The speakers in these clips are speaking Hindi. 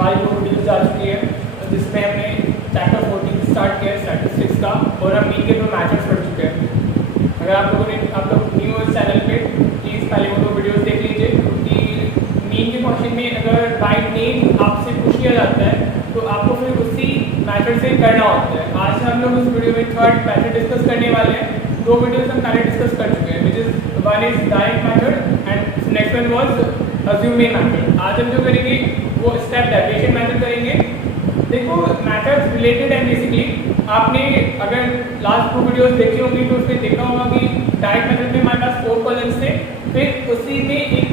हमारी 2 वीडियोज आ चुकी है जिसमें हमने चैप्टर 14 स्टार्ट किया है स्टैटिस्टिक्स का, और हम मीन के 2 मैथड्स पढ़ चुके हैं। अगर आप लोग न्यू इस चैनल पे प्लीज़ पहले वो 2 वीडियोज़ देख लीजिए, क्योंकि मीन के क्वेश्चन में अगर बाय नेम आपसे पूछ लिया जाता है तो आपको फिर उसी मैथड से करना होता है। आज हम लोग इस वीडियो में थर्ड मैथड डिस्कस करने वाले हैं। 2 वीडियोज़ हम पहले डिस्कस कर चुके हैं, which is one is direct method and next one was assuming method. आज हम जो करेंगे वो स्टेप डेरिवेशन मैथड करेंगे। देखो मैथड्स रिलेटेड है बेसिकली। आपने अगर लास्ट 2 वीडियोस देखी होंगी तो उसमें देखा होगा कि डायरेक्ट मेथड में हमारे पास 4 कॉलम्स थे, फिर उसी में एक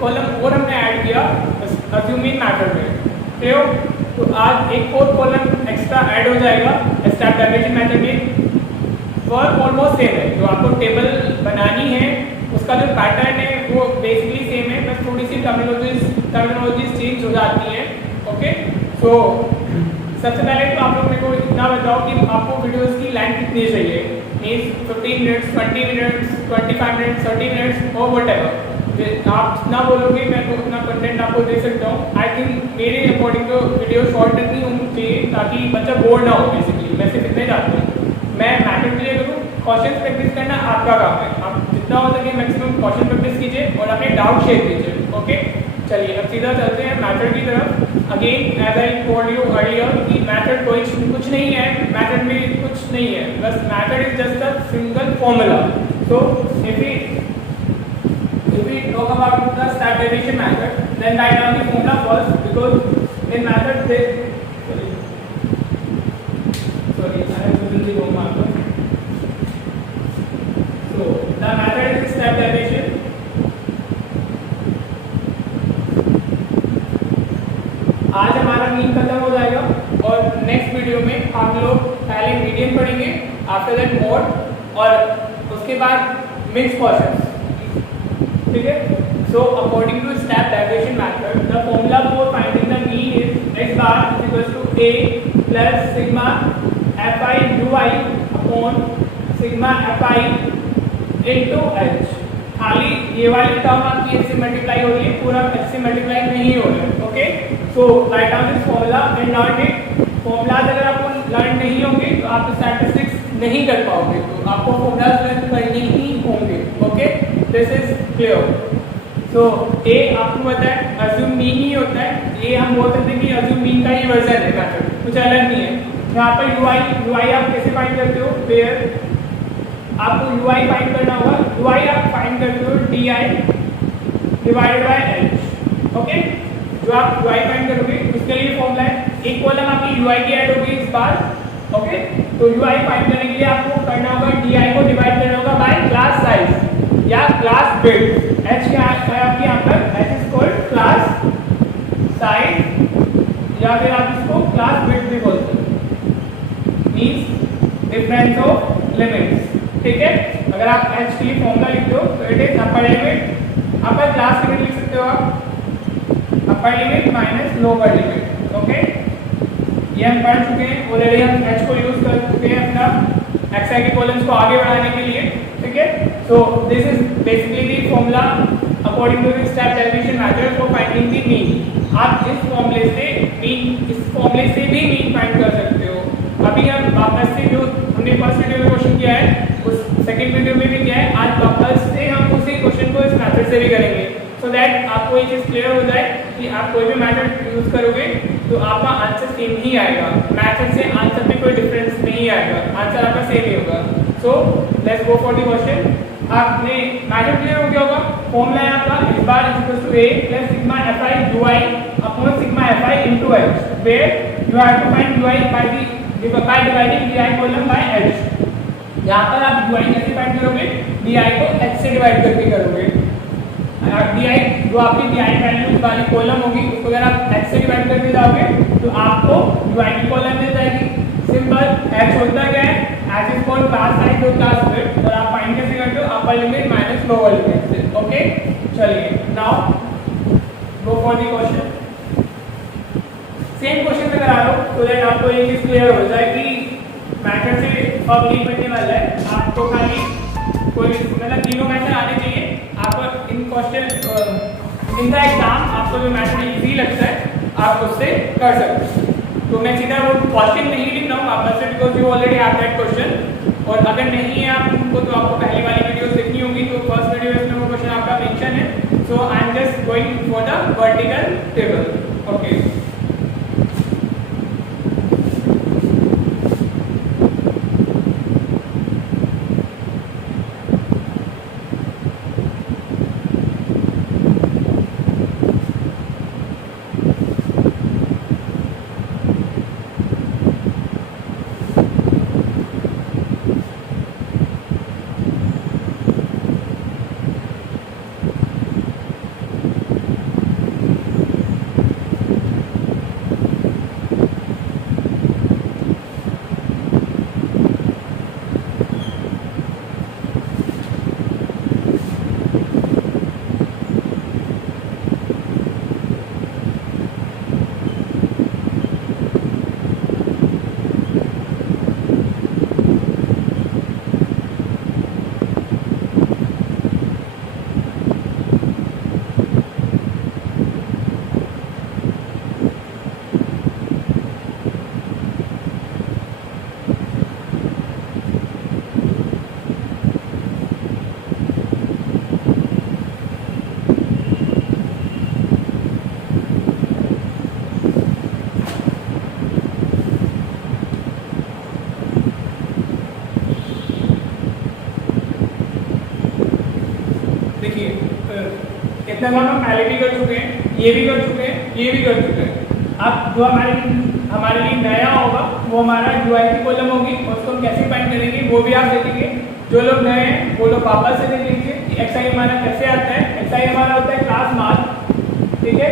कॉलम और हमने ऐड किया अज्यूमिंग मैथड में। तो आज एक और कॉलम एक्स्ट्रा ऐड हो जाएगा स्टेप डेरिवेशन मैथड में। वर्क ऑलमोस्ट सेम है, जो आपको टेबल बनानी है उसका जो पैटर्न है वो बेसिकली सेम है, बस थोड़ी सी टर्मिनोलॉजीज चेंज हो जाती हैं। ओके, तो सबसे पहले तो आप लोग मेरे को इतना बताओ कि आपको वीडियोस की लेंथ कितनी चाहिए। Means 15 minutes, 20 minutes, 25 minutes, 30 minutes और वटेवर। आप जितना बोलोगे मैं तो उतना कंटेंट आपको दे सकता हूँ। आई थिंक मेरे अकॉर्डिंग तो वीडियो शॉर्ट नहीं होनी चाहिए ताकि बच्चा बोर ना हो। बेसिकली मैं सिर्फ इतना ही चाहता हूँ, मैं मैथड क्लियर करूँ, क्वेश्चन प्रैक्टिस करना आपका काम है। आप जितना हो सके मैक्सिमम क्वेश्चन प्रैक्टिस कीजिए और अपने डाउट शेयर कीजिए। ओके, चलिए अब सीधा चलते हैं मैथड की तरफ। Again as I told you earlier कि मैथड कुछ नहीं है, मैथड में कुछ नहीं है, बस method is just a single formula. So if we talk about the step derivation method, then write down the formula first, because in method they sorry I have written the wrong marker. So the method is step derivation. आज हमारा मीन खत्म हो जाएगा और नेक्स्ट वीडियो में हम लोग पहले मीडियन पढ़ेंगे, आफ्टर दैट मोड और उसके बाद मिक्स क्वेश्चंस। ठीक है, so according to step derivation method the formula for finding the mean is x bar is equal to a plus sigma fi ui upon sigma fi into h। खाली ये वाली टर्म आपकी h से मल्टीप्लाई हो रही है, पूरा h से मल्टीप्लाई नहीं हो रहा है। Okay, so write down this formula and learn it. Formulas अगर आपको लर्न नहीं होंगे तो आप स्टैटिस्टिक्स नहीं कर पाओगे, तो आपको फॉर्मूलाज लर्न करने ही होंगे। Okay, this is clear. So ए आपको पता है अज्यूम मीन ही होता है, ये हम बोल सकते हैं कि अज्यूम मीन का ही वर्जन है मैथड, कुछ अलग नहीं है। यहाँ पर ui आप कैसे फाइंड करते हो, वेयर आपको ui फाइंड करना होगा। ui आप फाइंड करते हो di divided by h। Okay, जो आप ui फाइंड करोगे उसके लिए फॉर्मूला है, एक कॉलम आपकी ui की ऐड होगी इस बार। ओके, तो ui फाइंड करने के लिए आपको करना होगा di को डिवाइड करना होगा बाय क्लास साइज या क्लास विड्थ। h क्या है आपकी यहाँ पर, h is called class size या फिर आप इसको क्लास विड्थ भी बोलते हैं, मींस डिफरेंस ऑफ लिमिट्स। ठीक है, अगर आप h के लिए फॉर्मूला लिखते हो तो it is upper limit, upper class limit लिख सकते हो आप, upper limit minus lower limit. Okay, ये हम पढ़ चुके हैं ऑलरेडी, हम h को यूज कर चुके हैं अपना xi के कॉलम्स को आगे बढ़ाने के लिए। ठीक है, so this is basically the formula according to the step derivation method for finding the mean. आप इस फॉर्मूले से भी मीन फाइंड कर सकते हो। अभी हम वापस से जो हमने फर्स्ट वीडियो में क्वेश्चन किया है उस सेकंड वीडियो में भी किया है, आज वापस से हम उसी क्वेश्चन को इस मेथड से भी करेंगे, सो दैट आपको ये चीज क्लियर हो जाए कि आप कोई भी मेथड यूज करोगे तो आपका आंसर सेम ही आएगा, मेथड से आंसर में कोई डिफरेंस नहीं आएगा, आंसर आपका सेम ही होगा। So let's go for the question. आपने मैथड क्लियर हो गया होगा, फॉर्मूला है आपका x bar is equal to a plus sigma fi ui upon sigma fi into h, where you have to find ui by dividing di column by h। यहाँ पर आप ui कैसे फाइंड करोगे, di को h से डिवाइड करके करोगे। di जो आपकी di वैल्यू वाली कॉलम होगी उसको अगर आप h से डिवाइड करके जाओगे तो आपको ui की कॉलम मिल जाएगी। सिंपल, h होता क्या है, h is called class size और क्लास विड्थ, और आप फाइंड कैसे करते हो, upper limit minus lower limit से। ओके, चलिए now go for the question. Same question से करा लो तो दैट आपको ये चीज क्लियर हो जाए कि मैथड से अब नहीं बनने वाला है। आपको खाली कोई मतलब तीनों मैथड आने चाहिए। आपको इन क्वेश्चन इन द एग्जाम आपको जो मैथड इजी लगता है आप उससे कर सकते हैं। तो मैं सीधा वो पॉजिटिव नहीं लिख रहा हूँ वापस से, because you already have that question. और अगर नहीं है आपको तो आपको पहले वाली वीडियो देखनी होगी, तो फर्स्ट वीडियो में वो क्वेश्चन आपका मेंशन है। So I am just going for the vertical table. Okay, देखिए इतना काम हम पहले भी कर चुके हैं, ये भी कर चुके हैं, ये भी कर चुके हैं। अब जो हमारे लिए नया होगा वो हमारा यूआई की कॉलम होगी, और उसको हम कैसे फाइंड करेंगे वो भी आप देखेंगे। जो लोग नए हैं वो लोग वापस से देख लीजिए कि एक्सआई हमारा कैसे आता है। एक्सआई हमारा होता है क्लास मार्क, ठीक है।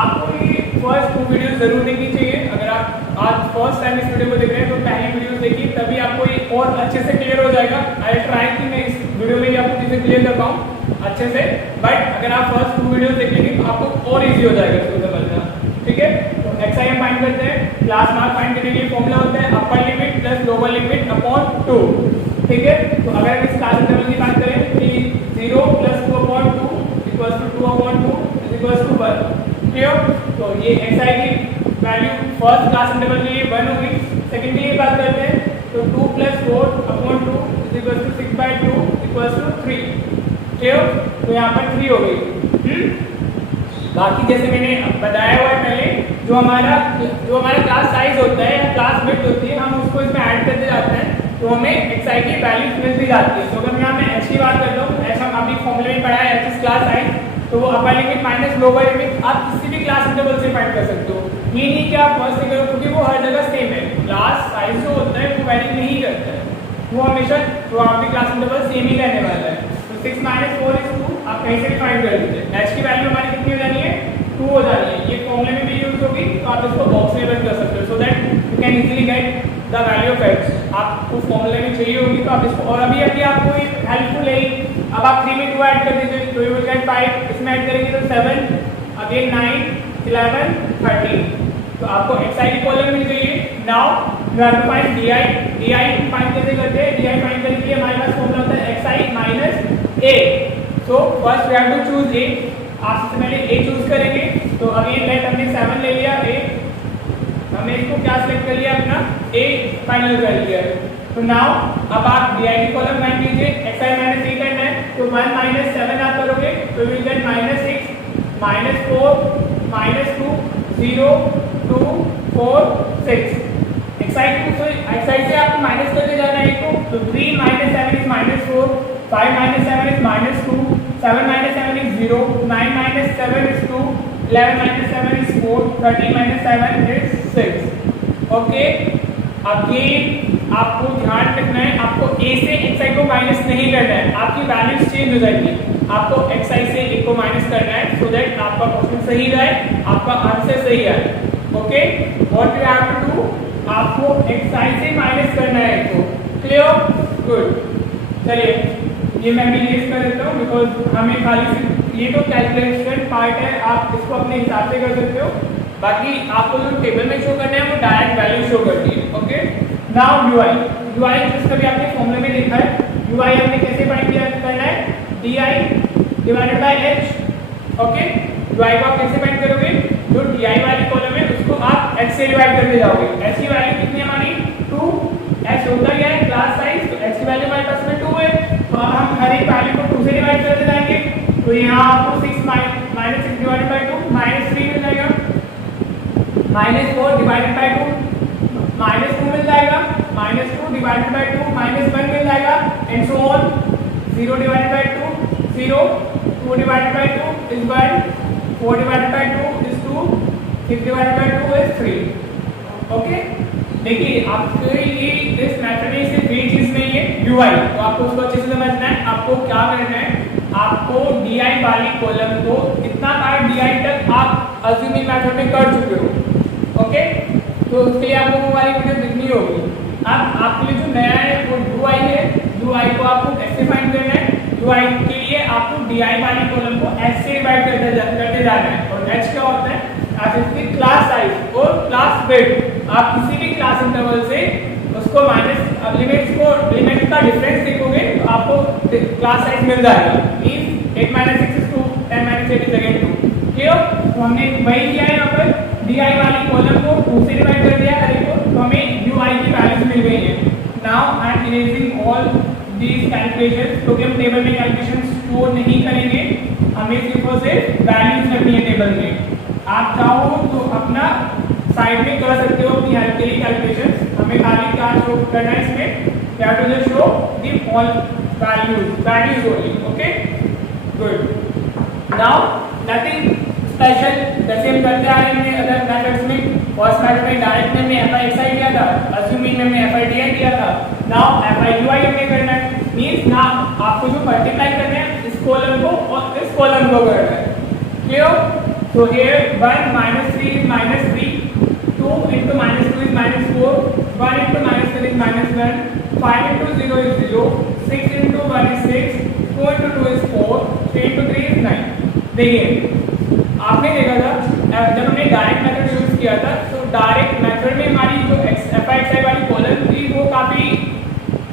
आपको ये फर्स्ट 2 वीडियो जरूर देखनी चाहिए। अगर आप आज फर्स्ट टाइम इस वीडियो को देख रहे हैं तो पहली वीडियो देखिए, तभी आपको ये और अच्छे से क्लियर हो जाएगा। आई ट्राई कि मैं इस वीडियो में ही आपको चीजें क्लियर कर पाऊँ अच्छे से, बट अगर आप फर्स्ट 2 वीडियो देख लेंगे तो आपको और इजी हो जाएगा इसको समझना, ठीक है। तो एक्सआई हम फाइंड करते हैं। क्लास मार्क फाइंड करने के लिए फॉर्मूला होता है upper limit plus lower limit upon 2, ठीक है। तो अगर हम इस क्लास इंटरवल की बात करें कि 0 plus 2 upon 2 equals to 2 upon 2 is equals to 1, clear. तो ये एक्सआई की वैल्यू फर्स्ट क्लास इंटरवल के लिए 1 होगी। सेकंड की बात करते हैं तो 2 plus 4 upon 2 is equals to 6/2 equals to 3, clear. तो यहाँ पर 3 हो गई। बाकी जैसे मैंने बताया हुआ है पहले, जो हमारा क्लास साइज होता है या क्लास विड्थ होती है, हम उसको इसमें ऐड करते जाते हैं तो हमें एक्सआई की वैल्यू मिलती जाती है। तो अगर यहाँ मैं एच की बात करता हूँ, एच हम अभी फॉर्मूले में पढ़ा है, एच इज क्लास साइज, तो वो upper limit minus lower limit आप किसी भी क्लास इंटरवल से फाइंड कर सकते हो। ये नहीं कि आप फर्स्ट से करो, क्योंकि वो हर जगह सेम है। क्लास साइज जो होता है वो वैरी नहीं करता है, वो हमेशा throughout the class interval same ही रहने वाला है। तो 6 - 4 is 2, आप कहीं से भी फाइंड कर लीजिए। एच की वैल्यू हमारी कितनी हो जानी है, 2 हो जानी है। ये फॉर्मूले में भी यूज होगी, तो आप इसको बॉक्स में रन कर सकते हो, so that you can easily get the value of H. आपको फॉर्मूले में चाहिए होगी तो आप इसको, और अभी आपको हेल्पफुल है। अब आप 3 में 2 ऐड कर दीजिए तो यू विल गेट 5, इसमें ऐड करेंगे तो 7, अगेन 9, 11, 13। तो आपको एक्सआई की कॉलम मिल गई है। Now you have to find d i. D i find कैसे करते हैं? डीआई फाइंड करने के लिए हमारे पास फॉर्मूला होता है x i minus a. So first we have to choose a. आप सबसे पहले ए चूज करेंगे, तो अगेन लेट हमने 7 ले लिया, ए हमने इसको क्या सिलेक्ट कर लिया, अपना ए फाइनल कर लिया है। तो नाउ अब आप डीआई की कॉलम फाइंड कीजिए। एक्सआई माइनस ए करना है तो 1 - 7 आप करोगे तो विल गेट -6, -4, -2, 0, 2, 4, 6। एक्सआई से आपको माइनस करके जाना है को, तो 3 - 7 is -4, 5 - 7 is -2, 7 - 7 is 0, 9 - 7 is 2, 11 - 7 is 4, 13 - 7 is 6। Okay, again आपको ध्यान रखना है, आपको ए से एक्सआई को माइनस नहीं करना है, आपकी वैल्यूज चेंज हो जाएगी। आपको एक्सआई से ए को माइनस करना है सो दैट आपका क्वेश्चन सही रहे, आपका आंसर सही आए। Okay, what you have to do, आपको एक्सआई से माइनस करना है इसको, क्लियर, गुड। चलिए ये मैं भी लिस्ट कर देता हूँ, बिकॉज हमें खाली सिर्फ ये तो कैलकुलेशन पार्ट है, आप इसको अपने हिसाब से कर सकते हो। बाकी आपको जो टेबल में शो करना है वो डायरेक्ट वैल्यू शो करती है। ओके, नाउ यूआई जिसका भी आपने फॉर्मूले में देखा है, यूआई हमने कैसे फाइंड करना है, DI divided by H. Okay, UI को आप कैसे फाइंड करोगे, जो DI वाली कॉलम है उसको आप h से डिवाइड करते जाओगे। h की वैल्यू कितनी है हमारी 2, h होता क्या है क्लास साइज, तो h की वैल्यू हमारे पास में 2 है, तो हम हर एक वैल्यू को 2 से डिवाइड करते जाएंगे। तो यहाँ आपको 6 माइनस 6 डिवाइडेड बाय 2 -3 मिल जाएगा, -4 डिवाइडेड बाय 2 -2 मिल जाएगा, -2 डिवाइडेड बाय 2 -1 मिल जाएगा, and so on. 0 divided by 2 0, 2 divided by 2 is 1, 4 divided by 2 is 2, 6 divided by 2 is 3। Okay, देखिए आपके लिए इस मेथड में सिर्फ एक चीज नहीं है UI, तो आपको उसको अच्छे से समझना है। आपको क्या करना है, आपको DI वाली कॉलम को कितना पार्ट DI तक आप अज्यूमिंग मेथड में कर चुके हो। ओके, तो उसके लिए आपको वो वाली वीडियो देखनी होगी। अब आपके लिए जो नया है वो UI है, UI को आपको कैसे फाइंड करना है। UI के लिए आपको DI वाली कॉलम को h से डिवाइड करते जाना है, और h क्या होता है आप इसकी क्लास साइज और क्लास विड्थ, आप किसी भी क्लास इंटरवल से उसको लिमिट का डिफरेंस देखोगे तो आपको क्लास साइज मिल जाएगा। Means 8 - 6 is 2, 10 - 8 is again 2। Clear, तो हमने वही किया है यहाँ पर, DI वाली कॉलम को 2 से डिवाइड कर दिया हर एक को, तो हमें UI की वैल्यूज मिल गई है। Now I am erasing all these calculations, क्योंकि हम टेबल में कैलकुलेशन स्टोर नहीं करेंगे, हमें सिर्फ और सिर्फ वैल्यूज रखनी है टेबल में। आप चाहो तो अपना साइड में कर सकते हो अपनी हेल्प के लिए कैलकुलेशंस, हमें खाली क्या शो करना है इसमें, क्या to just show the all values only. Okay, good. Now nothing special, जैसे हम करते आ रहे हैं अदर मेथड्स में। फर्स्ट मेथड में डायरेक्ट में हमने FI किया था, अज्यूमिंग में हमने FI किया था। नाउ FI UI हमने करना है, मींस ना आपको जो मल्टीप्लाई करना है इस कॉलम को और इस कॉलम को करना है। Clear, so here 1 - 3 is -3, 2 into -2 is -4, 1 into -1 is -1, 5 into 0 is 0, 6 into 1 is 6, 4 into 2 is 4, 3 into 3 is 9। देखिए आपने देखा था जब हमने डायरेक्ट मेथड यूज किया था, तो डायरेक्ट मेथड में हमारी जो FI वाली कॉलम थी वो काफी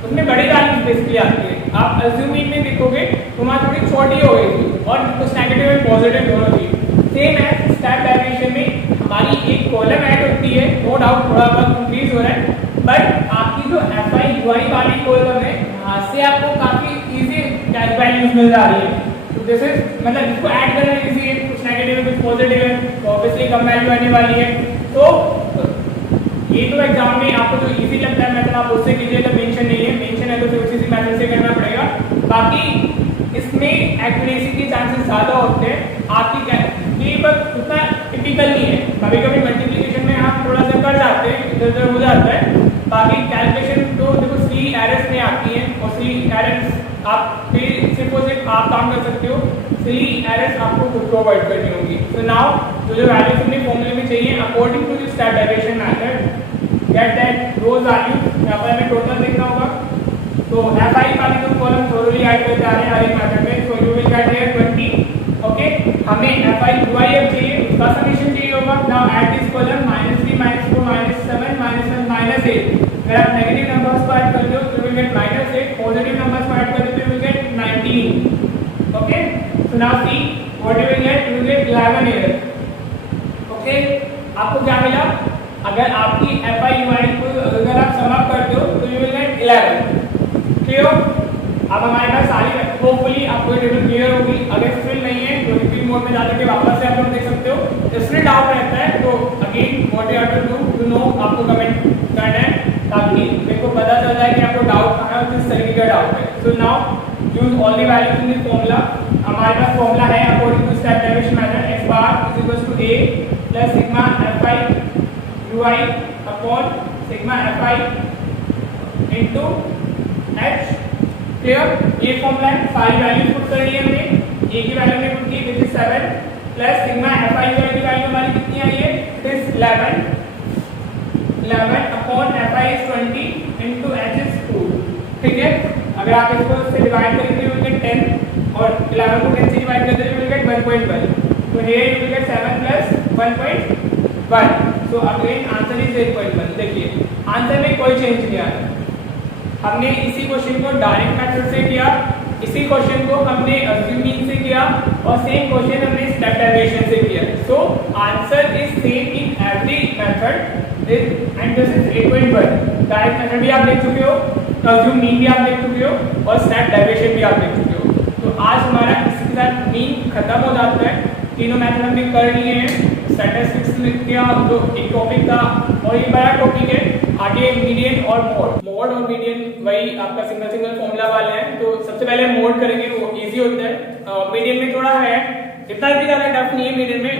उसमें बड़ी वैल्यूज बेसिकली आती है। आप अज्यूमिंग में देखोगे तो वहाँ थोड़ी छोटी हो गई थी और कुछ नेगेटिव और पॉजिटिव दोनों थी। सेम है स्टेप डेरिवेशन में हमारी एक कॉलम ऐड होती है, नो डाउट थोड़ा बहुत इंक्रीज हो रहा है, बट आपकी जो FI UI वाली कॉलम है वहाँ से आपको काफी इजी वैल्यूज मिल जा रही है। तो दिस इज मतलब इसको ऐड करना इजी है, कुछ नेगेटिव है कुछ पॉजिटिव है, तो ऑब्वियसली कम वैल्यू आने वाली है। तो ये तो एग्जाम में आपको जो इजी लगता है मेथड आप उससे कीजिएगा, मेंशन नहीं है, मेंशन है तो फिर उसी मेथड से करना पड़ेगा। बाकी इसमें एक्यूरेसी के चांसेस ज़्यादा होते हैं, आपकी ये बस उतना टिपिकल नहीं है। कभी कभी मल्टीप्लिकेशन में हम थोड़ा सा कर जाते हैं, इधर उधर हो जाता है। बाकी कैलकुलेशन तो देखो सिली एरर्स में आती है, और सिली एरर्स आप फिर सिर्फ और सिर्फ आप काम कर सकते हो, सिली एरर्स आपको खुद को अवॉइड करनी होगी। तो नाउ जो वैल्यूज हमें फॉर्मूले में चाहिए according to this step derivation method, get that rows value यहाँ पर हमें टोटल देखना होगा। तो FI वाली जो कॉलम थोरोली ऐड करते आ रहे हैं हर एक मेथड में, so you will get here 20। Okay, हमें FI UI अब चाहिए, उसका समेशन चाहिए होगा। Now add this column -3 -4 -7 -1 -8। अगर आप नेगेटिव नंबर्स को ऐड करते हो तो you will get -8, positive numbers को ऐड करते हो तो you will get 19। Okay, so now see what you will get, you will get 11 here. Okay, आपको क्या मिला, अगर आपकी FI UI को अगर आप सम अप करते हो तो यू विल गेट 11। क्लियर, अब हमारे पास सारी होपफुली आपको ये टेबल क्लियर होगी। अगर स्टिल नहीं है तो रिपीट मोड में जाकर के वापस से आप लोग देख सकते हो। स्टिल डाउट रहता है तो again what you have to do, you know आपको कमेंट करना है ताकि मेरे को पता चल जाए कि आपको डाउट कहाँ है और किस तरीके का डाउट है। So now use all the values in the formula. हमारे पास फॉर्मूला है according to step derivation method, x bar is equal to a plus sigma FI UI upon sigma FI into h। Clear, ये फॉर्मूला है, सारी वैल्यूज पुट करनी है हमने। a की वैल्यू हमने पुट की which is 7 plus sigma FI UI की वैल्यू हमारी कितनी आई है, it is 11 upon FI is 20 into h is 2। ठीक है, अगर आप इसको से डिवाइड करेंगे यू विल गेट 10 और 11 को 10 से डिवाइड करते हैं यू विल गेट 1.1। तो here you will get 7 plus 1.1। So again answer is 8.1। देखिए आंसर में कोई चेंज नहीं आया, हमने इसी क्वेश्चन को डायरेक्ट मेथड से किया, इसी क्वेश्चन को हमने अज्यूमिंग से किया और सेम क्वेश्चन हमने स्टेप डेरिवेशन से किया। So answer is same in every method and this is 8.1। Direct method भी आप देख चुके हो, अज्यूम मीन भी आप देख चुके हो और स्टेप डेरिवेशन भी आप देख चुके हो। तो आज हमारा इसके साथ मीन खत्म हो जाता है। तीनों मेथड हमने कर लिए हैं। स्टैटिस्टिक्स का जो एक टॉपिक था और ये बड़ा टॉपिक है। आगे मीडियन और मोड और मीडियन वही आपका सिंगल फॉर्मूला वाले हैं। तो सबसे पहले मोड करेंगे, वो इजी होता है। मीडियन में थोड़ा है, इतना भी ज्यादा टफ नहीं है मीडियन में।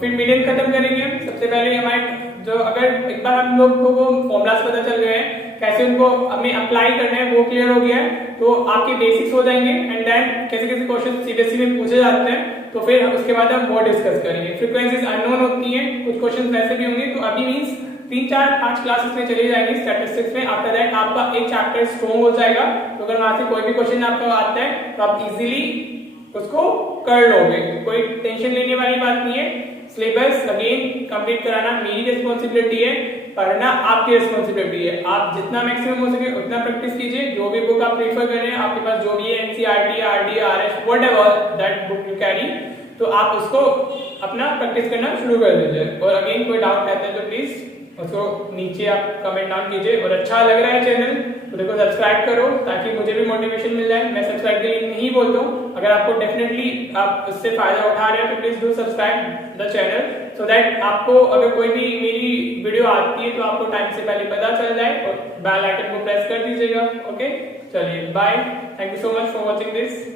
फिर मीडियन खत्म करेंगे। सबसे पहले हमारे जो अगर एक बार हम लोग को वो फॉर्मूलाज पता चल गए हैं, कैसे उनको हमें अप्लाई करना है वो क्लियर हो गया है, तो आपके बेसिक्स हो जाएंगे। एंड देन कैसे कैसे क्वेश्चन सीबीएसई में पूछे जाते हैं, तो फिर उसके बाद हम वो डिस्कस करेंगे। फ्रीक्वेंसीज अननोन होती हैं, कुछ क्वेश्चन वैसे भी होंगे। तो अभी मींस 3-4-5 क्लासेस में चली जाएंगी स्टैटिस्टिक्स में। आफ्टर दैट आपका एक चैप्टर स्ट्रॉन्ग हो जाएगा। तो अगर वहां से कोई भी क्वेश्चन आपको आता है तो आप इजीली उसको कर लोगे, कोई टेंशन लेने वाली बात नहीं है। सिलेबस अगेन कंप्लीट कराना मेरी रिस्पॉन्सिबिलिटी है, पढ़ना आपकी रिस्पॉन्सिबिलिटी है। आप जितना मैक्सिमम हो सके उतना प्रैक्टिस कीजिए। जो भी बुक आप प्रेफर कर रहे हैं, आपके पास जो भी है NCERT, RD, RS, whatever that book you carry, तो आप उसको अपना प्रैक्टिस करना शुरू कर दीजिए। और अगेन कोई डाउट रहता है तो प्लीज उसको नीचे आप कमेंट डाउन कीजिए। और अच्छा लग रहा है चैनल तो देखो सब्सक्राइब करो ताकि मुझे भी मोटिवेशन मिल जाए। मैं सब्सक्राइब के लिए नहीं बोलता हूँ, अगर आपको डेफिनेटली आप उससे फायदा उठा रहे हो तो please do subscribe the channel, so that आपको अगर कोई भी मेरी वीडियो आती है तो आपको टाइम से पहले पता चल जाए। और बेल आइकन को प्रेस कर दीजिएगा। ओके, चलिए bye, thank you so much for watching this.